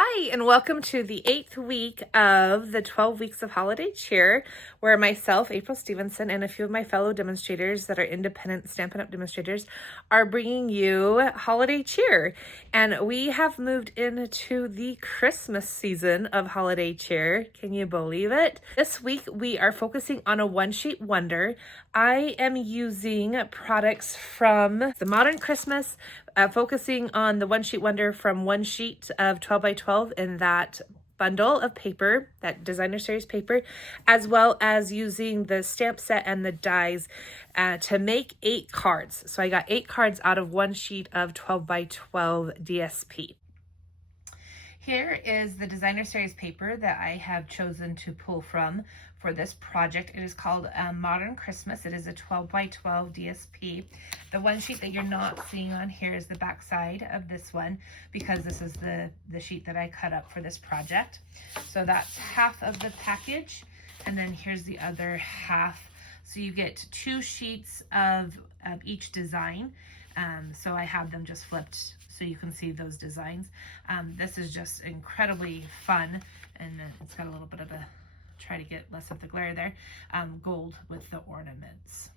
Hi, and welcome to the 8th week of the 12 weeks of holiday cheer, where myself, April Stevenson, and a few of my fellow demonstrators that are independent Stampin' Up! Demonstrators are bringing you holiday cheer. And we have moved into the Christmas season of holiday cheer. Can you believe it? This week, we are focusing on a one-sheet wonder. I am using products from the Modern Christmas, focusing on the one sheet wonder from one sheet of 12 by 12 in that bundle of paper, that designer series paper, as well as using the stamp set and the dies to make 8 cards. So I got 8 cards out of one sheet of 12 by 12 DSP. Here is the designer series paper that I have chosen to pull from for this project. It is called Modern Christmas. It is a 12 by 12 DSP. The one sheet that you're not seeing on here is the back side of this one, because this is the sheet that I cut up for this project. So that's half of the package, and then here's the other half. So you get 2 sheets of each design. So I have them just flipped so you can see those designs. This is just incredibly fun, and it's got a little bit of a, try to get less of the glare there, gold with the ornaments.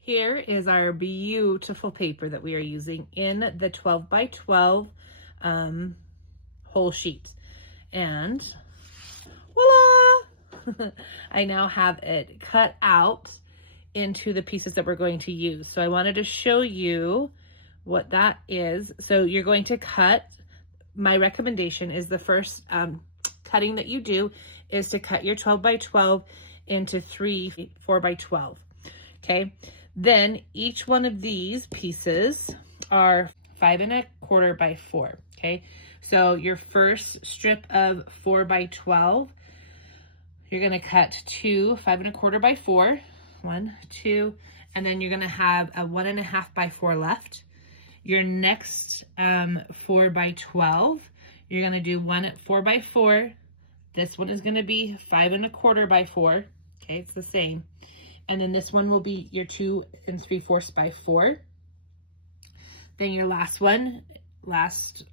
Here is our beautiful paper that we are using in the 12 by 12 whole sheet. And voila! I now have it cut out into the pieces that we're going to use. So I wanted to show you what that is. So you're going to cut, my recommendation is the first cutting that you do is to cut your 12 by 12 into 3 4 by 12. Okay, then each one of these pieces are 5 1/4 by 4. Okay, so your first strip of 4 by 12, you're going to cut 2 5 1/4 by 4, 1 2, and then you're going to have a 1 1/2 by 4 left. Your next 4 by 12, you're going to do 1 at 4 by 4. This one is going to be 5 1/4 by 4. Okay, it's the same. And then this one will be your 2 3/4 by 4. Then your last one, last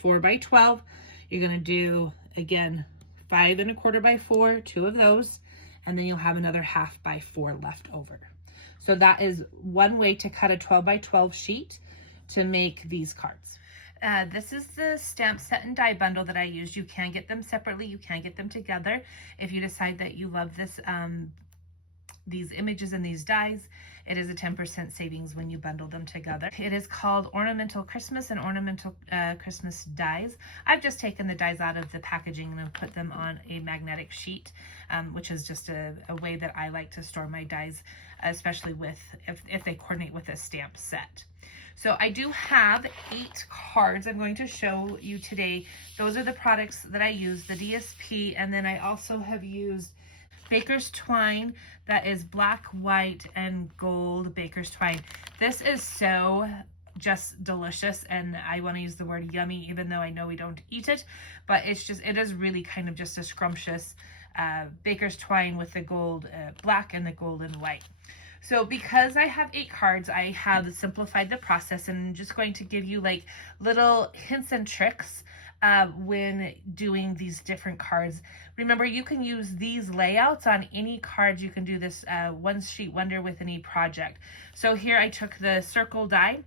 4 by 12, you're going to do, again, 5 1/4 by 4, 2 of those, and then you'll have another 1/2 by 4 left over. So that is one way to cut a 12 by 12 sheet to make these cards. This is the stamp set and die bundle that I used. You can get them separately, you can get them together if you decide that you love this, these images and these dies. It is a 10% savings when you bundle them together. It is called Ornamental Christmas and Ornamental Christmas dies. I've just taken the dies out of the packaging and put them on a magnetic sheet, which is just a way that I like to store my dies, especially with if they coordinate with a stamp set. So I do have 8 cards I'm going to show you today. Those are the products that I use, the DSP, and then I also have used baker's twine. That is black, white, and gold baker's twine. This is so just delicious, and I want to use the word yummy even though I know we don't eat it, but it is really kind of just a scrumptious baker's twine with the gold black and the gold and white. So because I have 8 cards, I have simplified the process, and I'm just going to give you like little hints and tricks when doing these different cards. Remember, you can use these layouts on any cards. You can do this one sheet wonder with any project. So here I took the circle die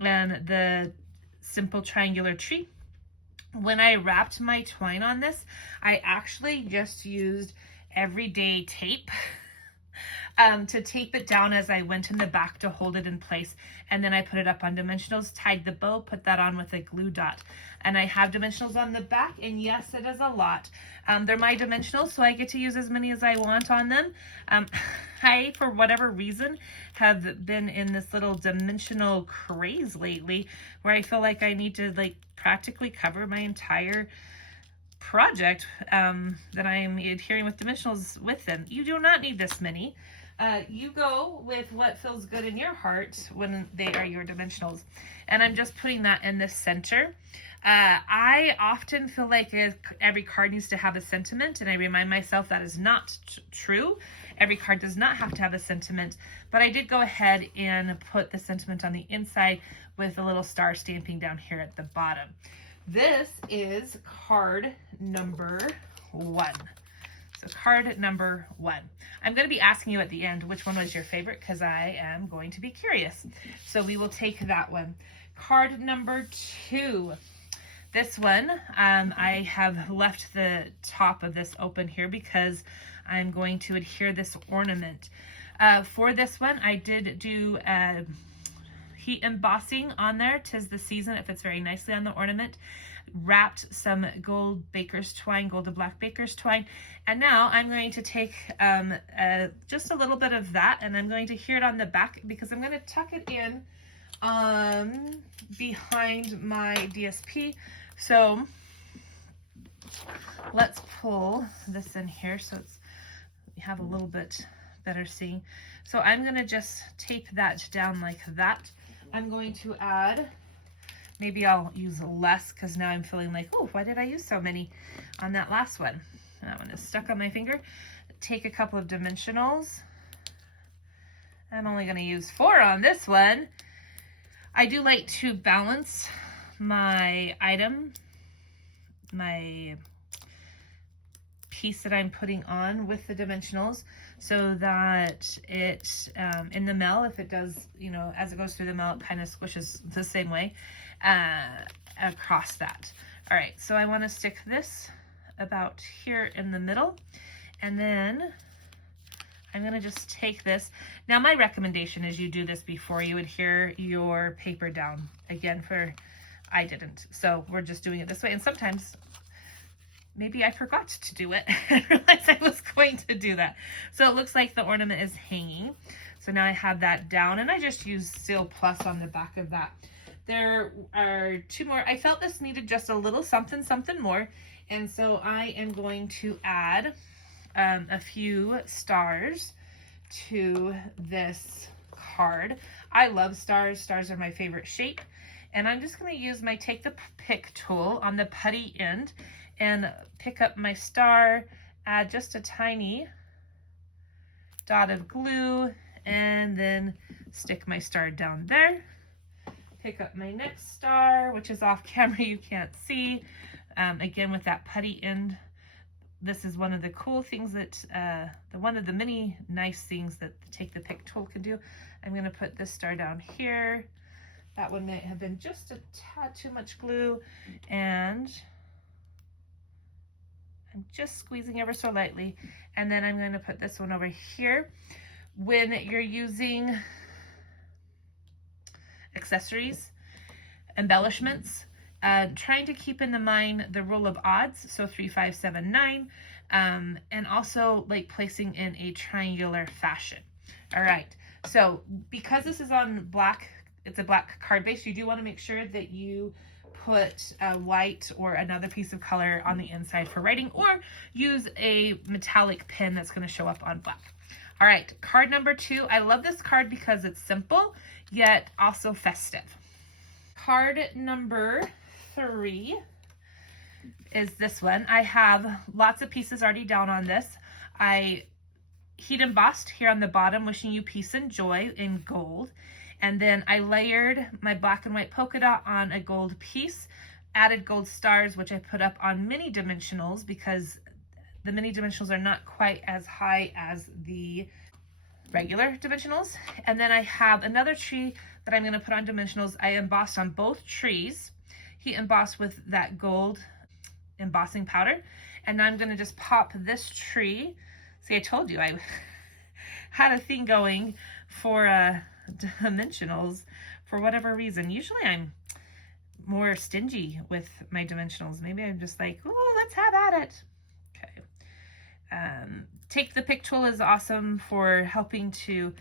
and the simple triangular tree. When I wrapped my twine on this, I actually just used everyday tape to tape it down as I went in the back to hold it in place. And then I put it up on dimensionals, tied the bow, put that on with a glue dot. And I have dimensionals on the back, and yes, it is a lot. They're my dimensionals, so I get to use as many as I want on them. I, for whatever reason, have been in this little dimensional craze lately where I feel like I need to like practically cover my entire project that I am adhering with dimensionals with them. You do not need this many. You go with what feels good in your heart when they are your dimensionals. And I'm just putting that in the center. I often feel like every card needs to have a sentiment, and I remind myself that is not true. Every card does not have to have a sentiment, but I did go ahead and put the sentiment on the inside with a little star stamping down here at the bottom. This is card number 1. So card number 1. I'm going to be asking you at the end which one was your favorite because I am going to be curious. So we will take that one. Card number 2. This one, I have left the top of this open here because I'm going to adhere this ornament. For this one, I did do heat embossing on there. 'Tis the season. It fits very nicely on the ornament. Wrapped some gold baker's twine, gold to black baker's twine. And now I'm going to take just a little bit of that, and I'm going to adhere it on the back because I'm going to tuck it in behind my DSP. So let's pull this in here so we have a little bit better seeing. So I'm going to just tape that down like that. I'm going to add, maybe I'll use less because now I'm feeling like, oh, why did I use so many on that last one? That one is stuck on my finger. Take a couple of dimensionals. I'm only going to use 4 on this one. I do like to balance my item, my piece that I'm putting on with the dimensionals so that it, in the mill, if it does, you know, as it goes through the mill, it kind of squishes the same way across that. All right, so I want to stick this about here in the middle, and then I'm going to just take this. Now, my recommendation is you do this before you adhere your paper down. Again, I didn't. So we're just doing it this way. And sometimes maybe I forgot to do it and realized I was going to do that. So it looks like the ornament is hanging. So now I have that down, and I just used Seal Plus on the back of that. There are 2 more. I felt this needed just a little something more. And so I am going to add a few stars to this card. I love stars. Stars are my favorite shape. And I'm just going to use my Take the Pick tool on the putty end and pick up my star, add just a tiny dot of glue, and then stick my star down there. Pick up my next star, which is off camera, you can't see. Again, with that putty end, this is one of the cool things that, one of the many nice things that the Take the Pick tool can do. I'm going to put this star down here. That one might have been just a tad too much glue, and I'm just squeezing ever so lightly. And then I'm going to put this one over here. When you're using accessories, embellishments, trying to keep in mind the rule of odds, so 3, 5, 7, 9, and also like placing in a triangular fashion. All right, so because this is on black, it's a black card base, you do want to make sure that you put white or another piece of color on the inside for writing, or use a metallic pen that's going to show up on black. All right, card number 2. I love this card because it's simple, yet also festive. Card number 3 is this one. I have lots of pieces already down on this. I heat embossed here on the bottom, wishing you peace and joy in gold. And then I layered my black and white polka dot on a gold piece, added gold stars, which I put up on mini dimensionals because the mini dimensionals are not quite as high as the regular dimensionals. And then I have another tree that I'm going to put on dimensionals. I embossed on both trees, heat embossed with that gold embossing powder. And now I'm going to just pop this tree. See, I told you I had a thing going for dimensionals for whatever reason. Usually I'm more stingy with my dimensionals. Maybe I'm just like, oh, let's have at it. Okay. Take the Pick tool is awesome for helping to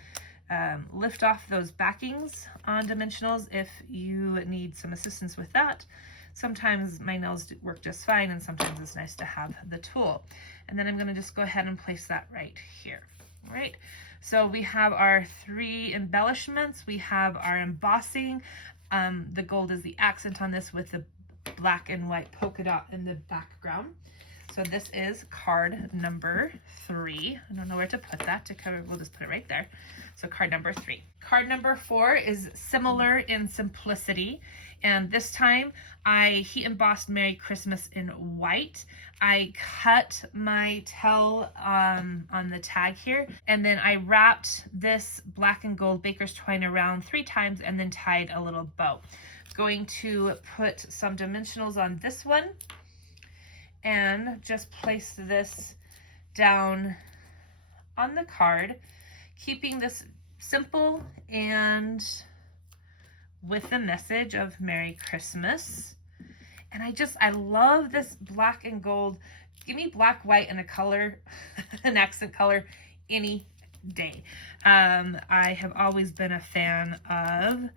lift off those backings on dimensionals if you need some assistance with that. Sometimes my nails work just fine, and sometimes it's nice to have the tool. And then I'm going to just go ahead and place that right here. All right. So we have our 3 embellishments. We have our embossing. The gold is the accent on this with the black and white polka dot in the background. So this is card number 3. I don't know where to put that to cover. We'll just put it right there. So card number 3. Card number 4 is similar in simplicity, and this time I heat embossed Merry Christmas in white. I cut my tail on the tag here, and then I wrapped this black and gold baker's twine around 3 times and then tied a little bow. Going to put some dimensionals on this one and just place this down on the card, keeping this simple and with the message of Merry Christmas. And I love this black and gold. Give me black, white, and a color, an accent color any day. I have always been a fan of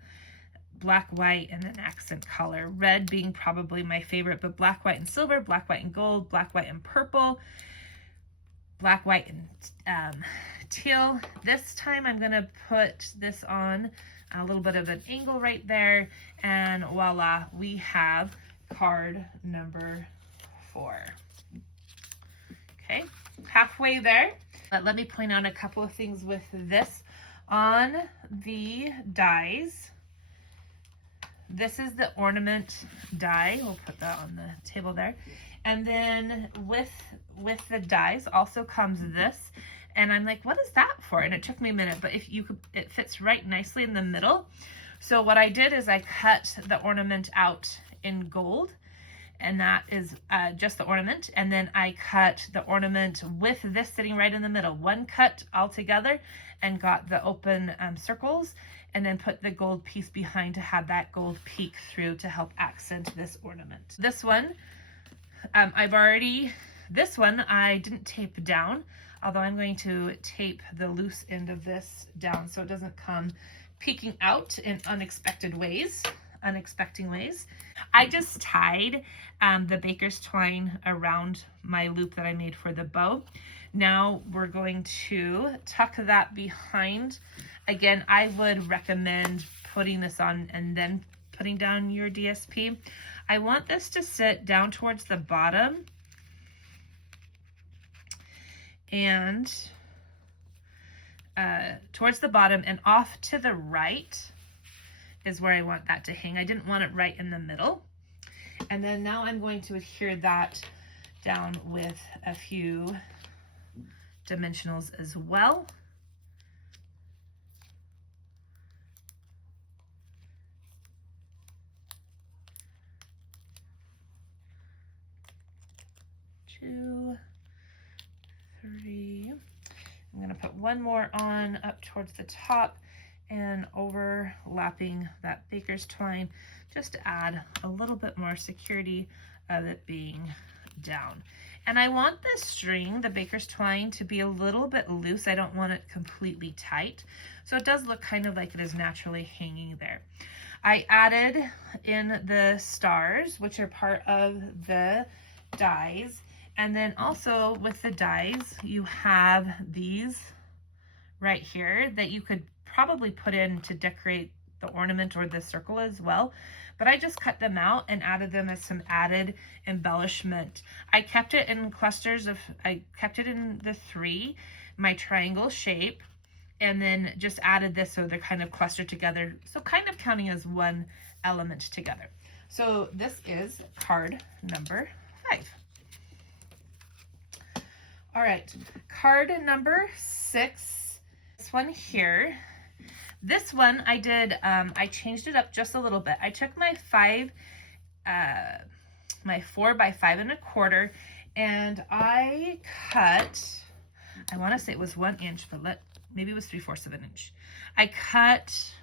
black, white, and an accent color. Red being probably my favorite, but black, white, and silver, black, white, and gold, black, white, and purple, black, white, and teal. This time I'm gonna put this on a little bit of an angle right there, and voila, we have card number 4. Okay, halfway there. Let me point out a couple of things with this. On the dies, this is the ornament die. We'll put that on the table there. And then with the dies also comes this. And I'm like, what is that for? And it took me a minute, but if you could, it fits right nicely in the middle. So what I did is I cut the ornament out in gold, and that is just the ornament. And then I cut the ornament with this sitting right in the middle. One cut all together and got the open circles, and then put the gold piece behind to have that gold peek through to help accent this ornament. This one, this one I didn't tape down, although I'm going to tape the loose end of this down so it doesn't come peeking out in unexpected ways. I just tied the baker's twine around my loop that I made for the bow. Now we're going to tuck that behind. Again, I would recommend putting this on and then putting down your DSP. I want this to sit down towards the bottom, and towards the bottom and off to the right is where I want that to hang. I didn't want it right in the middle. And then now I'm going to adhere that down with a few dimensionals as well. Two, three. I'm going to put one more on up towards the top and overlapping that baker's twine just to add a little bit more security of it being down. And I want this string, the baker's twine, to be a little bit loose. I don't want it completely tight. So it does look kind of like it is naturally hanging there. I added in the stars, which are part of the dies. And then also with the dies, you have these right here that you could probably put in to decorate the ornament or the circle as well. But I just cut them out and added them as some added embellishment. I kept it in clusters of, I kept it in the 3, my triangle shape, and then just added this so they're kind of clustered together. So kind of counting as one element together. So this is card number 5. All right, card number 6, this one here. This one I did, I changed it up just a little bit. I took my 4 by 5 1/4, and I cut, I want to say it was 1 inch, but maybe it was 3/4 of an inch. I cut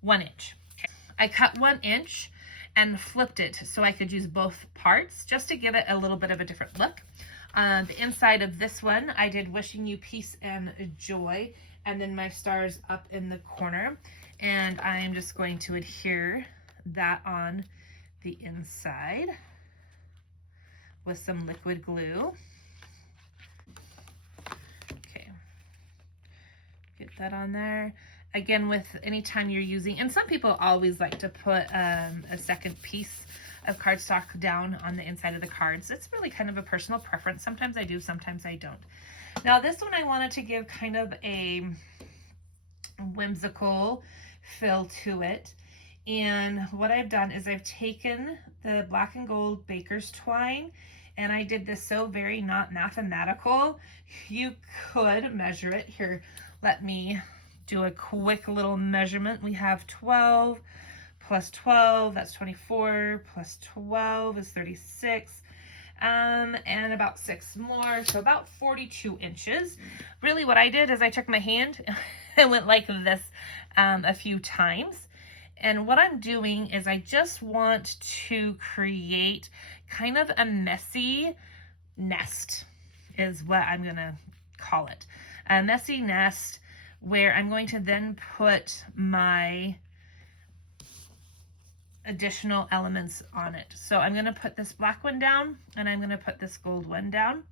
1 inch. Okay. I cut 1 inch and flipped it so I could use both parts just to give it a little bit of a different look. The inside of this one, I did wishing you peace and joy, and then my stars up in the corner. And I'm just going to adhere that on the inside with some liquid glue. Okay, get that on there. Again, with anytime you're using, and some people always like to put a second piece of cardstock down on the inside of the cards. It's really kind of a personal preference. Sometimes I do, sometimes I don't. Now this one I wanted to give kind of a whimsical feel to it. And what I've done is I've taken the black and gold baker's twine, and I did this so very not mathematical. You could measure it. Here, let me do a quick little measurement. We have 12 plus 12, that's 24, plus 12 is 36. And about 6 more, so about 42 inches. Really what I did is I took my hand and went like this a few times. And what I'm doing is I just want to create kind of a messy nest, is what I'm gonna call it. A messy nest where I'm going to then put my additional elements on it. So I'm going to put this black one down, and I'm going to put this gold one down,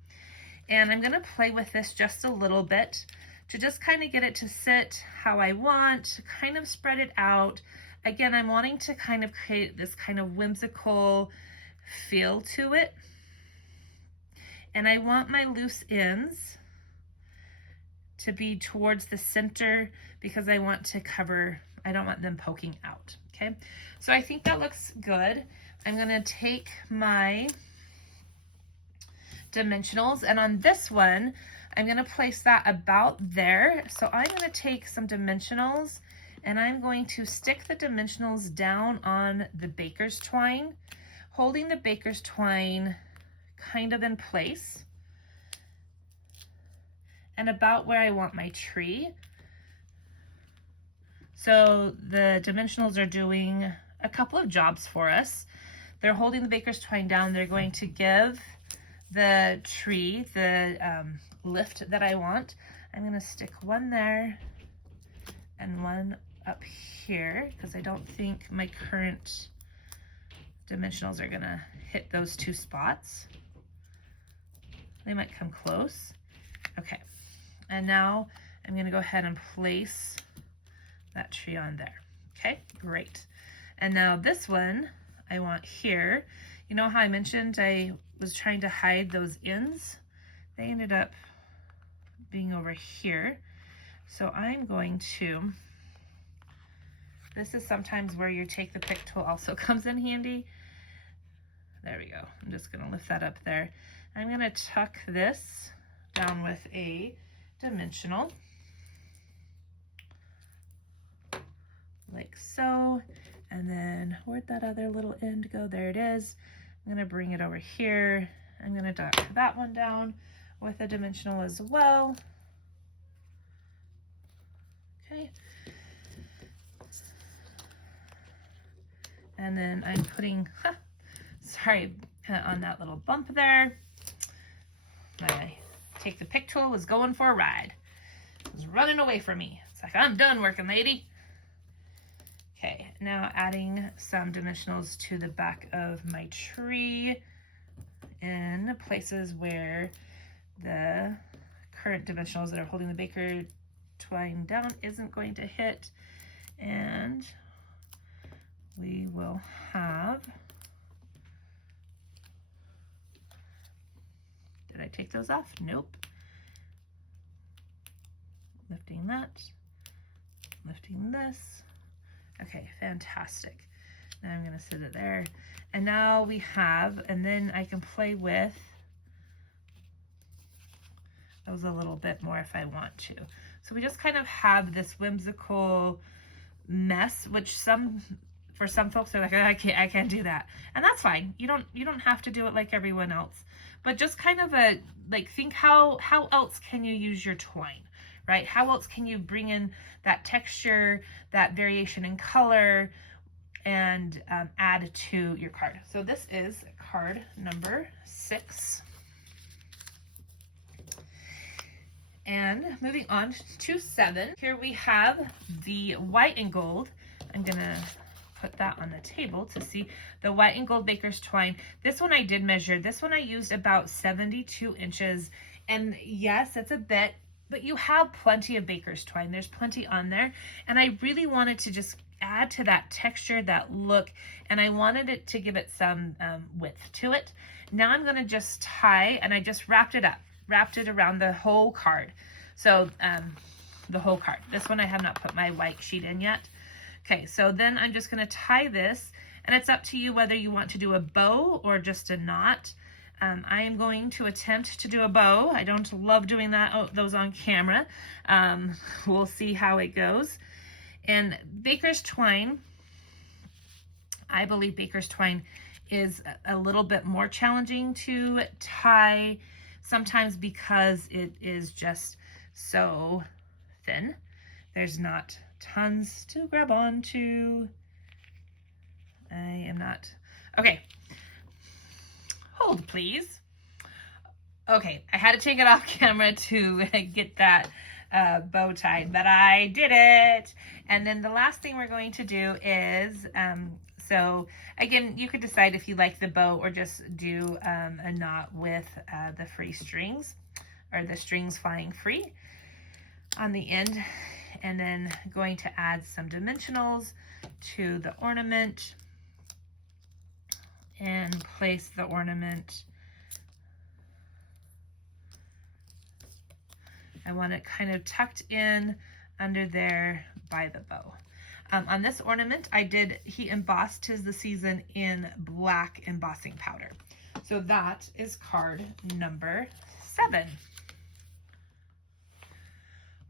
and I'm going to play with this just a little bit to just kind of get it to sit how I want, kind of spread it out. Again, I'm wanting to kind of create this kind of whimsical feel to it, and I want my loose ends to be towards the center because I want to cover, I don't want them poking out. Okay, so I think that looks good. I'm gonna take my dimensionals, and on this one, I'm gonna place that about there. So I'm gonna take some dimensionals, and I'm going to stick the dimensionals down on the baker's twine, holding the baker's twine kind of in place, and about where I want my tree. So the dimensionals are doing a couple of jobs for us. They're holding the baker's twine down. They're going to give the tree the lift that I want. I'm going to stick one there and one up here because I don't think my current dimensionals are going to hit those two spots. They might come close. Okay, and now I'm going to go ahead and place that tree on there. Okay, great. And now this one I want here. You know how I mentioned I was trying to hide those ends? They ended up being over here. So I'm going to, this is sometimes where you take the pick tool also comes in handy. There we go. I'm just gonna lift that up there. I'm gonna tuck this down with a dimensional, like so, and then where'd that other little end go? There it is. I'm gonna bring it over here. I'm gonna tuck that one down with a dimensional as well. Okay. And then I'm putting, sorry, on that little bump there. I take the pick tool, was going for a ride. It was running away from me. It's like, I'm done working, lady. Okay, now adding some dimensionals to the back of my tree in places where the current dimensionals that are holding the baker twine down isn't going to hit. And we will have, did I take those off? Nope. Lifting that, lifting this. Okay, fantastic. Now I'm gonna sit it there. And now we have, and then I can play with those a little bit more if I want to. So we just kind of have this whimsical mess, which for some folks are like, I can't do that. And that's fine. You don't have to do it like everyone else, but just kind of think how else can you use your twine, right? How else can you bring in that texture, that variation in color, and add to your card? So this is card number 6. And moving on to 7, here we have the white and gold. I'm gonna put that on the table to see the white and gold baker's twine. This one I did measure. This one I used about 72 inches. And yes, it's a bit, but you have plenty of baker's twine. There's plenty on there. And I really wanted to just add to that texture, that look, and I wanted it to give it some width to it. Now I'm gonna just tie, and I just wrapped it up. Wrapped it around the whole card. So the whole card. This one I have not put my white sheet in yet. Okay, so then I'm just gonna tie this, and it's up to you whether you want to do a bow or just a knot. I am going to attempt to do a bow. I don't love doing those on camera. We'll see how it goes. And baker's twine, I believe baker's twine is a little bit more challenging to tie sometimes because it is just so thin. There's not tons to grab onto. I am not, okay. Hold, please. Okay, I had to take it off camera to get that bow tied, but I did it. And then the last thing we're going to do is, so again, you could decide if you like the bow or just do a knot with the free strings, or the strings flying free on the end. And then going to add some dimensionals to the ornament and place the ornament. I want it kind of tucked in under there by the bow. On this ornament, he embossed Tis the Season in black embossing powder. So that is card number 7.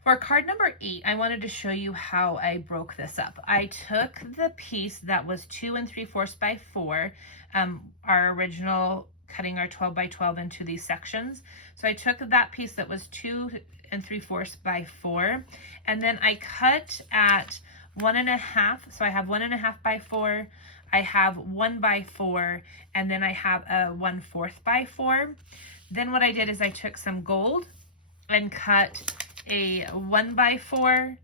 For card number 8, I wanted to show you how I broke this up. I took the piece that was 2 3/4 by 4, our original cutting our 12 by 12 into these sections. So I took that piece that was 2 3/4 by 4, and then I cut at 1.5. So I have 1.5 by 4, I have 1 by 4, and then I have a 1/4 by 4. Then what I did is I took some gold and cut a 1 by 4,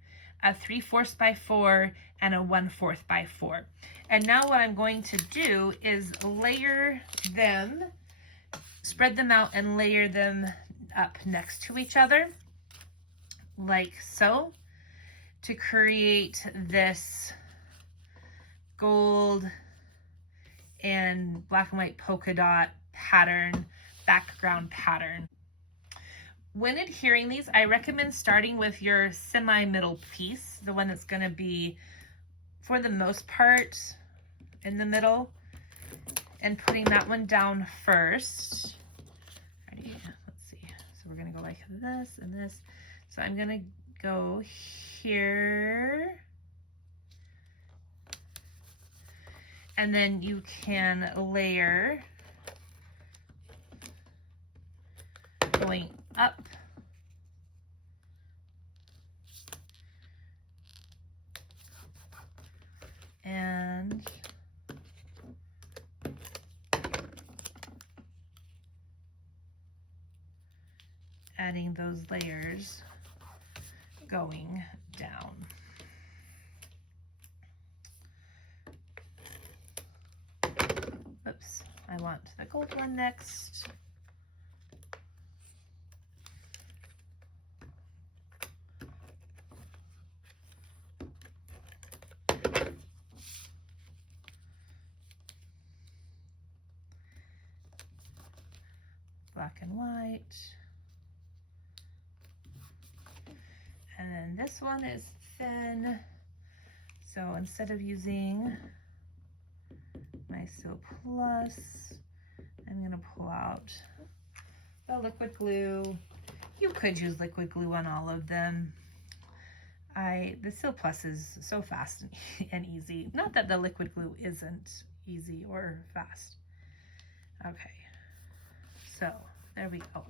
a 3/4 by 4, and a 1/4 by 4. And now what I'm going to do is layer them, spread them out and layer them up next to each other, like so, to create this gold and black and white polka dot pattern, background pattern. When adhering these, I recommend starting with your semi-middle piece, the one that's going to be, for the most part, in the middle, and putting that one down first. Ready? Let's see. So we're going to go like this and this. So I'm going to go here. And then you can layer going up and adding those layers going down. Oops, I want the gold one next. Black and white. And then this one is thin. So instead of using my Sew Plus, I'm gonna pull out the liquid glue. You could use liquid glue on all of them. The Sew Plus is so fast and easy. Not that the liquid glue isn't easy or fast. Okay, so there we go.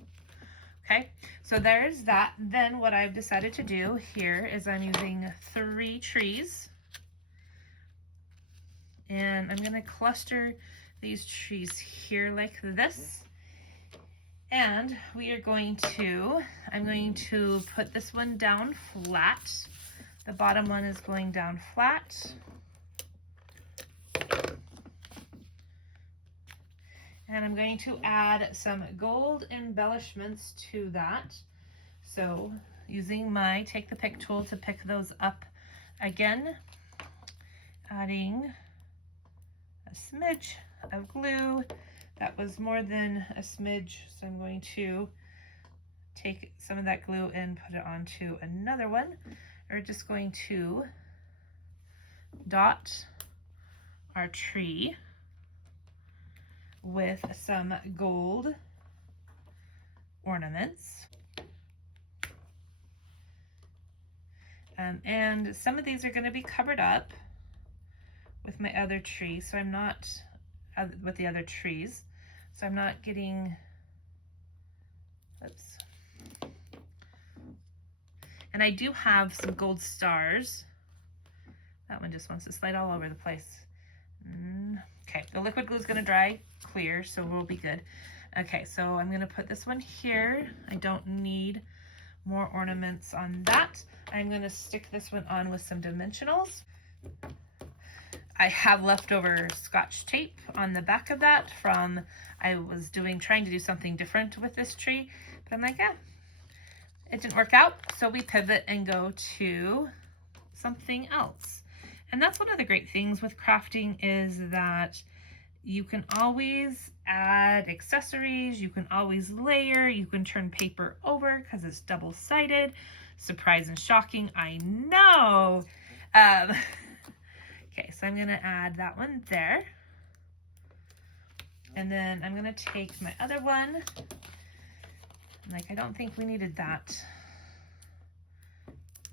Okay, so there's that. Then what I've decided to do here is I'm using 3 trees. And I'm gonna cluster these trees here like this. And I'm going to put this one down flat. The bottom one is going down flat. And I'm going to add some gold embellishments to that. So using my Take the Pick tool to pick those up again, adding a smidge of glue. That was more than a smidge, so I'm going to take some of that glue and put it onto another one. We're just going to dot our tree with some gold ornaments. And some of these are going to be covered up with my other tree, so I'm not, with the other trees, so I'm not getting, oops. And I do have some gold stars. That one just wants to slide all over the place. Okay, the liquid glue is going to dry clear, so we'll be good. Okay, so I'm going to put this one here. I don't need more ornaments on that. I'm going to stick this one on with some dimensionals. I have leftover Scotch tape on the back of that from, I was trying to do something different with this tree, but I'm like, it didn't work out. So we pivot and go to something else. And that's one of the great things with crafting, is that you can always add accessories, you can always layer, you can turn paper over because it's double-sided. Surprise and shocking, I know. Okay, so I'm gonna add that one there. And then I'm gonna take my other one. Like, I don't think we needed that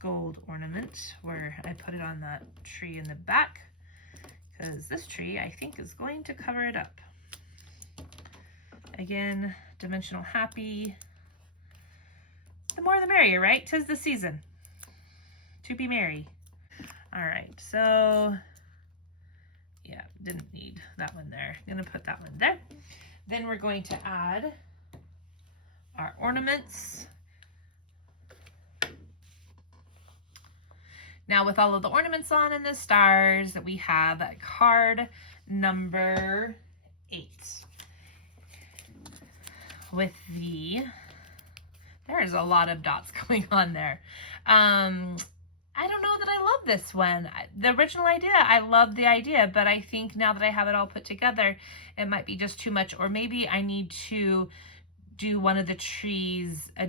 gold ornament where I put it on that tree in the back, because this tree I think is going to cover it up. Again, dimensional happy. The more the merrier, right? 'Tis the season to be merry. All right, so yeah, didn't need that one there. I'm gonna put that one there. Then we're going to add our ornaments. Now with all of the ornaments on and the stars, we have card number 8. With there's a lot of dots going on there. I don't know that I love this one. The original idea, I love the idea, but I think now that I have it all put together, it might be just too much, or maybe I need to do one of the trees a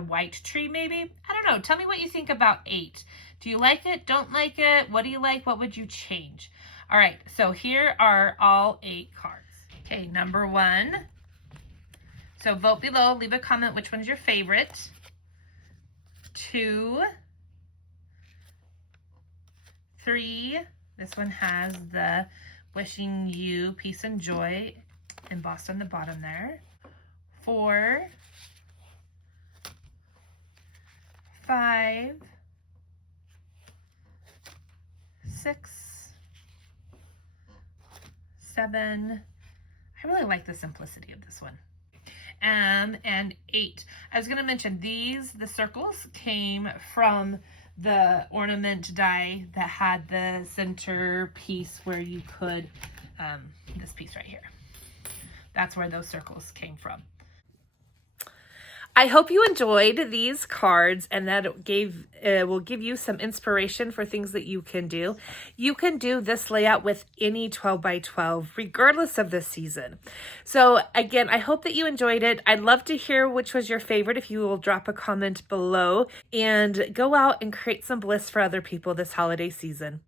white tree maybe? I don't know. Tell me what you think about 8. Do you like it? Don't like it? What do you like? What would you change? All right, so here are all 8 cards. Okay, number 1. So vote below, leave a comment which one's your favorite. 2, 3, this one has the wishing you peace and joy embossed on the bottom there. 4, 5, 6, 7. I really like the simplicity of this one. And 8. I was going to mention the circles came from the ornament die that had the center piece where you could, this piece right here. That's where those circles came from. I hope you enjoyed these cards and that it will give you some inspiration for things that you can do. You can do this layout with any 12 by 12, regardless of the season. So again, I hope that you enjoyed it. I'd love to hear which was your favorite if you will drop a comment below, and go out and create some bliss for other people this holiday season.